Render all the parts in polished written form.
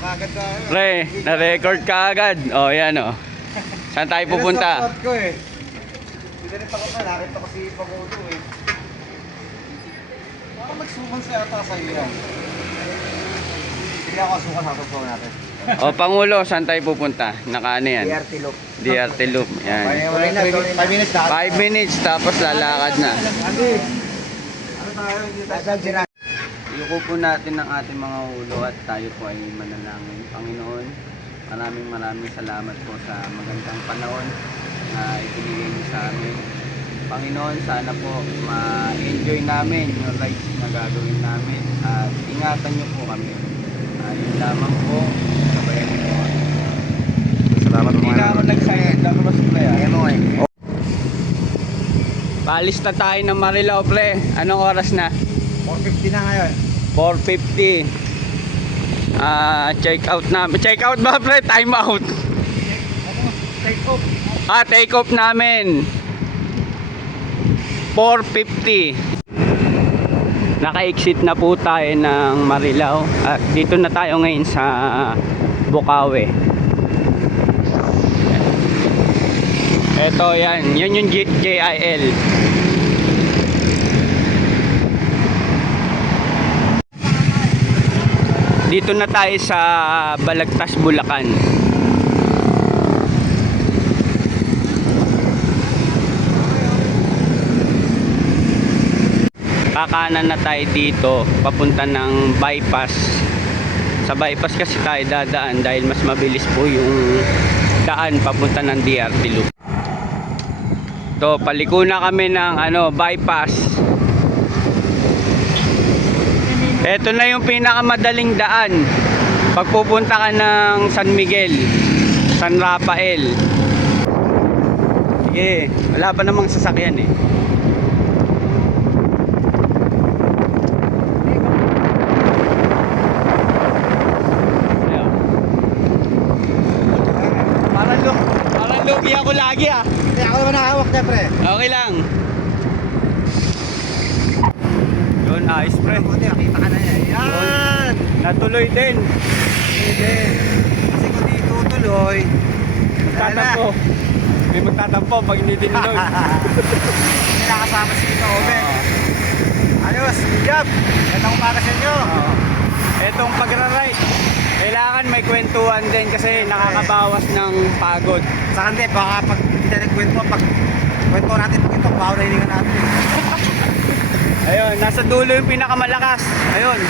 kagad tayo. Pre, na-record ka agad. O, yan o. Saan tayo pupunta? Support ko eh. Hindi rin ako na, nakita ko si Pangulo eh. Baka magsuman sa ata sa iyo yan. Hindi ako sukan sa susukan natin. O, Pangulo, saan tayo pupunta? Naka ano yan? DRT loop. DRT loop. Yan. 5 minutes na. 5 minutes, tapos lalakad na. Andy, ano tayo? Hindi tayo. Iyuko po natin ang ating mga ulo at tayo po ay manalangin. Panginoon, maraming salamat po sa magandang panahon na ibinigay niyo sa amin. Panginoon, sana po ma-enjoy namin yung rides na gagawin namin at ingatan niyo po kami. Yun lamang po, sabayan niyo po. Salamat po. Hindi na ako nag-sign ng cross play. Paalis na tayo ng Marilao, pre. Anong oras na? 4:50 na ngayon. 4:50. Check out na. Check out ba, pre? Time out. Take off. Take off namin. 4:50. Naka-exit na po tayo ng Marilao. At dito na tayo ngayon sa Bukawi. Ito yan. Yan yung JIL. Dito na tayo sa Balagtas, Bulacan. Kakanan na tayo dito papunta ng bypass. Sa bypass kasi tayo dadaan dahil mas mabilis po yung daan papunta ng DRT loop. To, paliko na kami ng bypass. Ito na yung pinakamadaling daan pag pupunta ka ng San Miguel, San Rafael. Sige, wala pa namang sasakyan eh. Parang lugi ako lagi ah. Hindi ako naman nakahawak niya, pre. Okay lang. Yun, ayos pre. Buti, nakita ka na niya. Yan! Natuloy din. Hindi. Kasi kung di tutuloy, Magtatampo. May magtatampo pag hindi dinulog. hindi nakasama si Tito Oben. Ayos, good job. Gandang umaga sa inyo. Etong pagra-ride, kailangan may kwentuhan din kasi nakakabawas ng pagod. Sa hindi, baka pag hindi na nagkwento, pag kwento natin pag ito, baka na hiningan natin. Ayun, nasa dulo yung pinakamalakas. Ayun.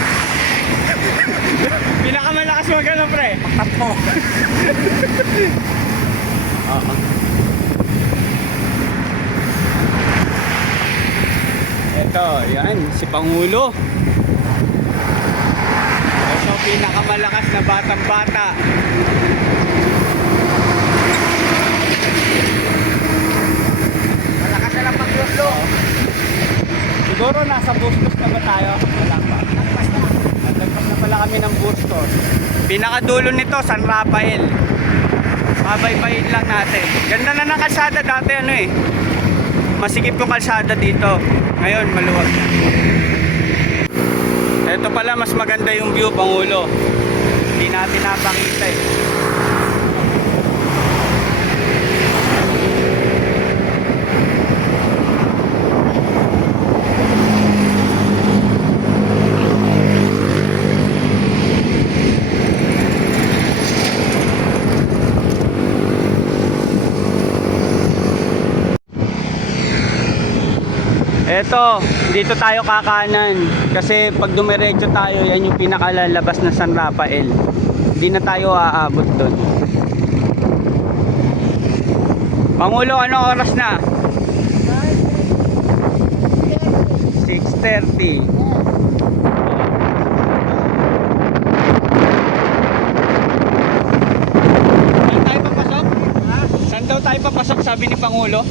Pinakamalakas mo gano'n pre. Takbo. Oo. Ito, yan, si Pangulo. Ito, pinakamalakas na batang-bata. Malakas na lang pag-yoslo. Siguro nasa Bustos na ba tayo? Wala pa. Nagpas na pala kami ng Bustos. Pinakadulo nito, San Rafael. Babay-bayin lang natin. Ganda na ng kalsada dati masikip yung kalsada dito. Ngayon maluwag na. Ito pala mas maganda yung view, Pangulo. Hindi natin napakita eh. Eto, dito tayo kakanan kasi pag dumiretso tayo, yan yung pinakalalabas na San Rafael. Hindi na tayo aabot doon. Pangulo, anong oras na? 6:30. Saan tayo papasok? Saan daw tayo papasok, sabi ni Pangulo?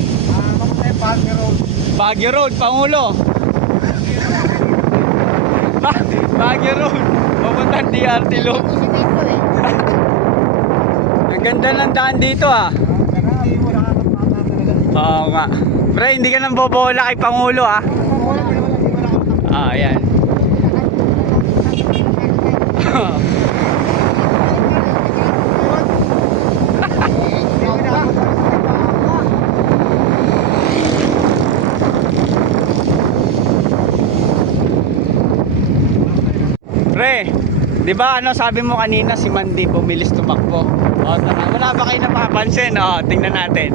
Mamaya Baguio Road. Baguio Road, Pangulo. Baguio Road. Papuntang DRT loop. Ang ganda ng daan dito ah. Oo nga. Pre, hindi ka nang bobola kay Pangulo ah. Ayan. Di ba ano sabi mo kanina si Mandy bumilis tumakbo? O tara, wala ba kayo napapansin? O, tingnan natin.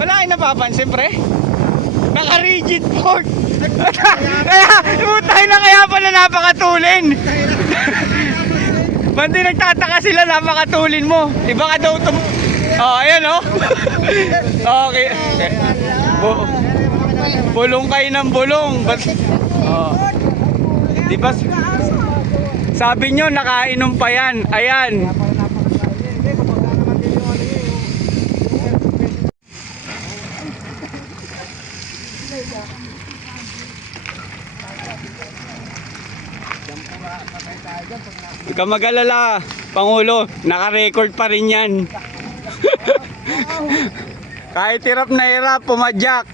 Wala kayo napapansin, pre? Naka-rigid fork. Kaya, utay na kaya pala napakatulin. Mandy, nagtataka sila napakatulin mo. Iba ka daw ayan o. Okay. Bulong kayo ng bulong. Di ba? Sabi nyo, nakainom pa yan. Ayan. Huwag ka mag-alala, Pangulo. Naka-record pa rin yan. Kahit hirap na hirap, pumadyak.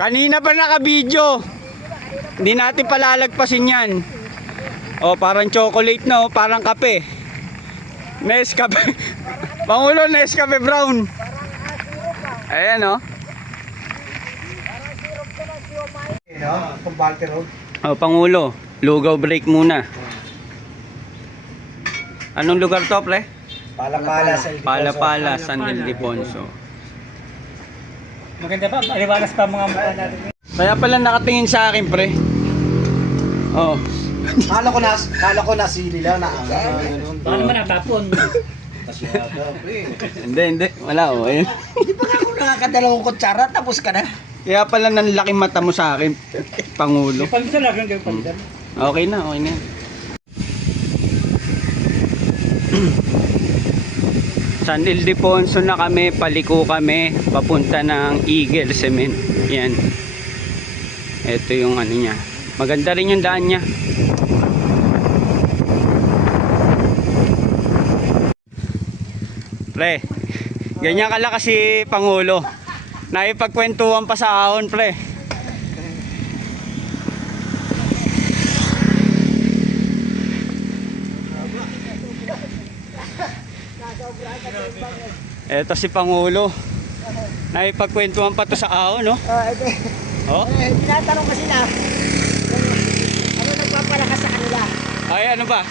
Kanina pa naka-video. Hindi natin palalagpasin yan. O, parang chocolate na, o, parang kape. Nescafe. Pangulo, Nescafe brown. Ayan, o. O, Pangulo, lugaw break muna. Anong lugar to, pre? Palapala, San Ildefonso. Maganda pa, maliwalas pa mga mukha natin. Kaya pala nakatingin sa akin, pre. Oh. Kala ko na sili lang na Baka naman natapon. Hindi. Wala, oh. Ayun. Hindi pa ako nakakadalawang kutsara, tapos ka na. Kaya pala nang laki mata mo sa akin, Pangulo. Palitan lang yung palitan. Okay na. San Ildefonso na kami, paliko kami, papunta ng Eagle Cement. Yan. Ito yung ano niya. Maganda rin yung daan niya. Pre, ganyan kala kasi Pangulo. Naipagkwentuhan pa sa ahon, pre. Eto si Pangulo. Naipagkwentuhan pa to sa ahon, no? Oh? Tinatanong ko sila, ano nagpapalakas sa kanila? Ay, ano ba?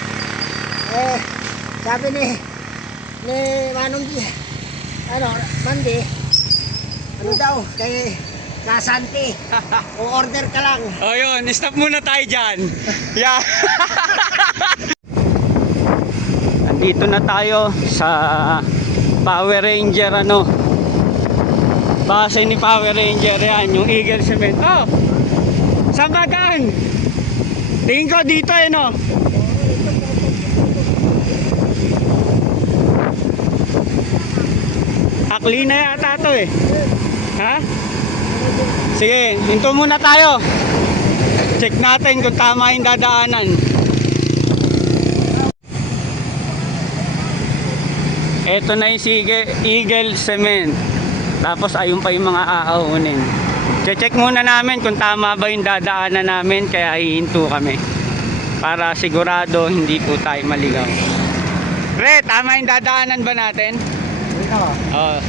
Sabi ni Manong Mandy, ano daw, kay Kasante, o-order ka lang. Oh, yun. Stop muna tayo dyan. Yeah. Andito na tayo sa Power Ranger, base ni Power Ranger, yan, yung Eagle Cement. Oh! Saan ka daan? Tingin ko dito, no? Akli na yata to, eh. Ha? Sige, hinto muna tayo. Check natin kung tama yung dadaanan. Ito na yung Eagle Cement. Tapos ayun pa yung mga aaunin. Check muna namin kung tama ba yung dadaanan namin, kaya hihinto kami. Para sigurado hindi po tayo maligaw. Pre, tama yung dadaanan ba natin? Oh.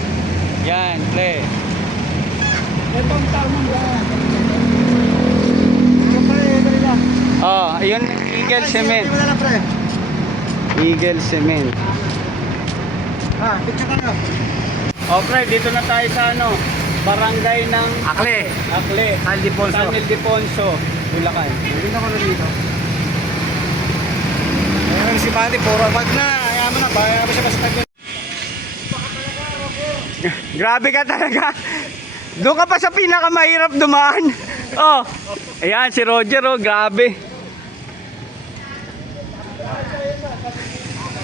Yan, pre. Oh, ayun Eagle Cement. Eagle Cement. Picture ka na. Oh, pre, dito na tayo sa barangay ng Akle. San Ildefonso, Bulacan. Hindi na ko na dito. Ayun si Pati, puro wag na. Ayaw mo na, bayan mo siya basta tagyo. Grabe ka talaga. Doon ka pa sa pinakamahirap dumaan. Oh, ayan si Roger, oh, grabe.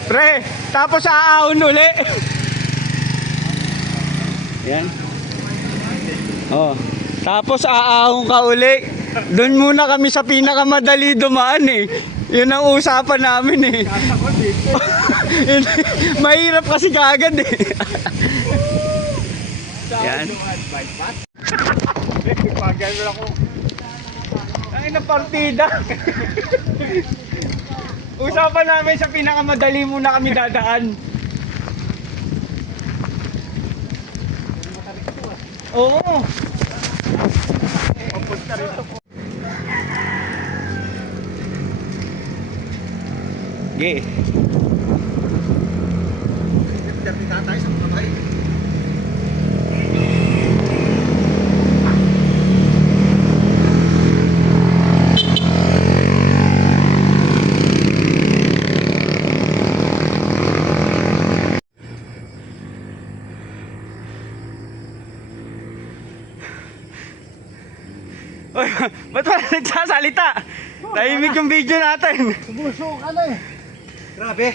Pre, tapos aahon uli. Yan. Oh, tapos aahon ka uli. Doon muna kami sa pinakamadali dumaan, eh. Yun ang usapan namin, eh. Mahirap kasi kaagad, eh. Yan. Pagano ako. Ay, na partida. Usapan namin sa pinakamadali muna kami dadaan. Oo. Sige. Dito tayo sa mga bahay. Uy, ba't wala nagsasalita? Tahimik yung video natin. Buso ka na eh. Grabe.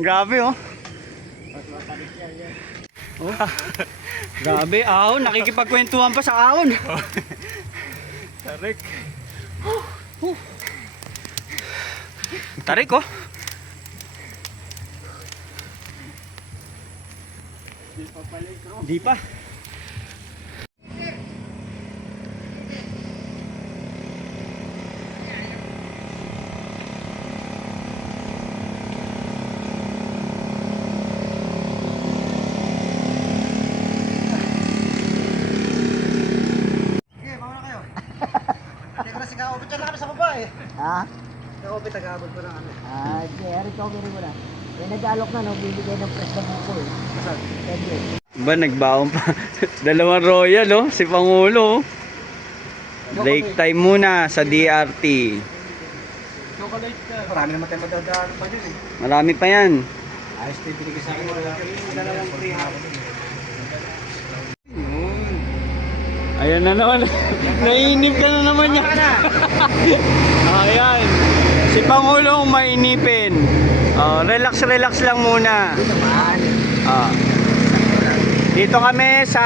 Grabe oh. Oh. Grabe, ahon. Nakikipagkwentuhan pa sa ahon. Tarik. Tarik oh. Di pa. Sige, baka na kayo. Hindi ko na si Kaopit. Diyan lang kami sa baba eh. Ha? Kaopit, taga-abot ko ng ano. Recovery mo na. May nag-alok na, no? Bibigay ng press ng buko eh. Masal. Pwede. Ba, nagbaon pa. Dalawang royal oh. Si Pangulo oh. Break time muna sa DRT. Marami naman tayo magdadaan pa dyan eh. Marami pa yan. Ayos tayo binigay sa akin. Dalawang free hapon. Ayan na naman. Nainip ka na naman yan. Ayan. Si Pangulong mainipin. Oh, relax lang muna. Ah. Dito kami sa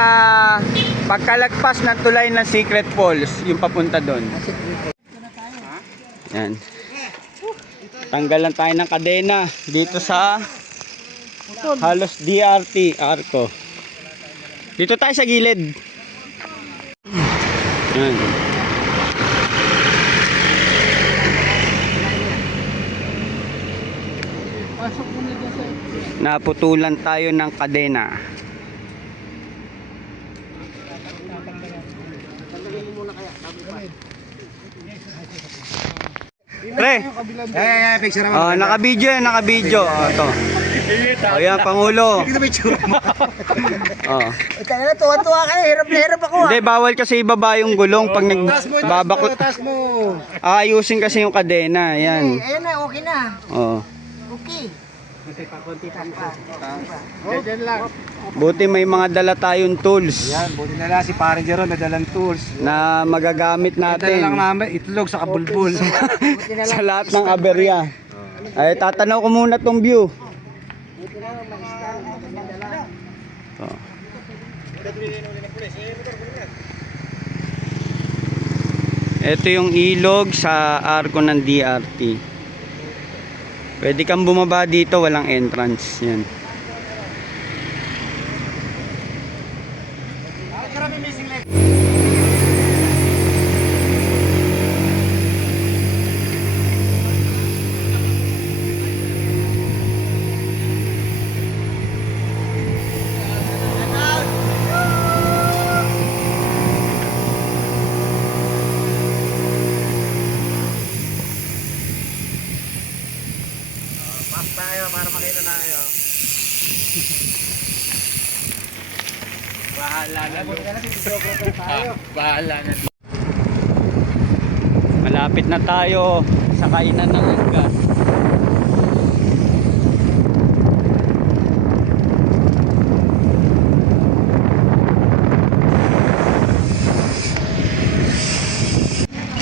pagkalagpas ng tulay ng Secret Falls, yung papunta doon. Yan. Tanggalan tayo ng kadena dito sa halos DRT Arco. Dito tayo sa gilid. Yan. Naputulan tayo ng kadena. Pre, Picture naman. oh, naka-video yan, naka-video. Oh, ito. Oh, yan, Pangulo. Hindi na picture mo. Oh. Ito na, tuwa-tuwa ka na. Hirap na hirap ako. Hindi, bawal kasi ibaba yung gulong pag nagbabakot. Taas mo. Aayusin kasi yung kadena, yan. Ayan na, okay na. Oh. Okay. Diyan lang. Buti may mga dala tayong tools Yan, buti na lang si Paring Jeron nadalang tools. na magagamit Dala lang natin namin itlog sa kabulbul. sa lahat ng aberya. Ay, tatanaw ko muna tong view. Oh. Ito yung ilog sa arko ng DRT. Pwede kang bumaba dito, walang entrance. Yan. Pas tayo para makita tayo. Bahala na. Buti na lang si videographer tayo. Bahala na. Malapit na tayo sa kainan ng Angas.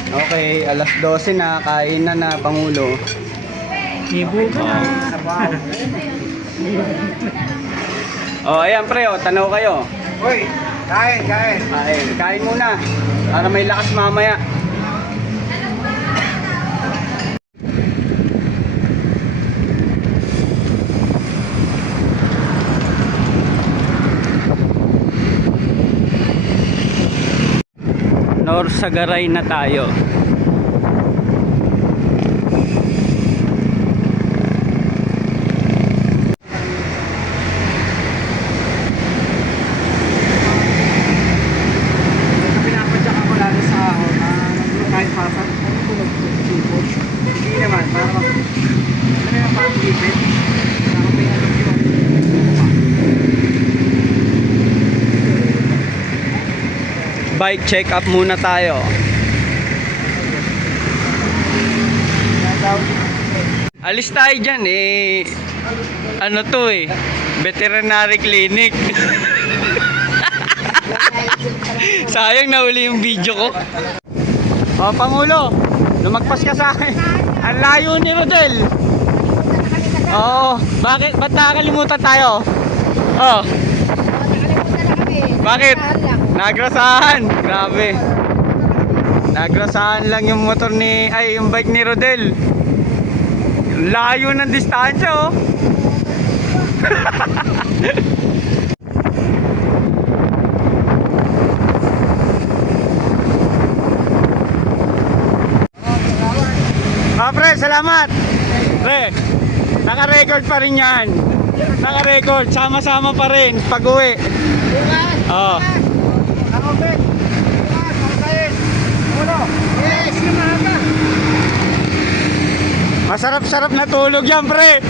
Okay, alas 12 na, kain na Pangulo. Ibo ka na. Sabaw. Oh, ayan pre, oh, tanaw kayo. Uy, kain. Kain muna para may lakas mamaya. Norsagaray na tayo. Pinapadyak ako lalo sa ahon kahit pasan. Ano tulog? Hindi naman, para ano yung ipit. Saka may ano yung Bike check up muna tayo. Alis tayo dyan eh. Ano to eh? Veterinary clinic. Sayang nahuli yung video ko. Oh, Pangulo, lumagpas ka sa akin. Ang layo ni Rodel. Oo, bakit? Ba't nakakalimutan tayo? Oh, bakit? Nagrasahan. Grabe. Nagrasahan lang yung motor ni, ay yung bike ni Rodel. Layo ng distansya oh. Pre, salamat. Pre, naka-record pa rin yan. Naka-record, sama-sama pa rin pag-uwi. Oo. Ako, Ben. Pagkain. Ulo. Yes, yung maaga. Masarap-sarap na tulog yan, pre.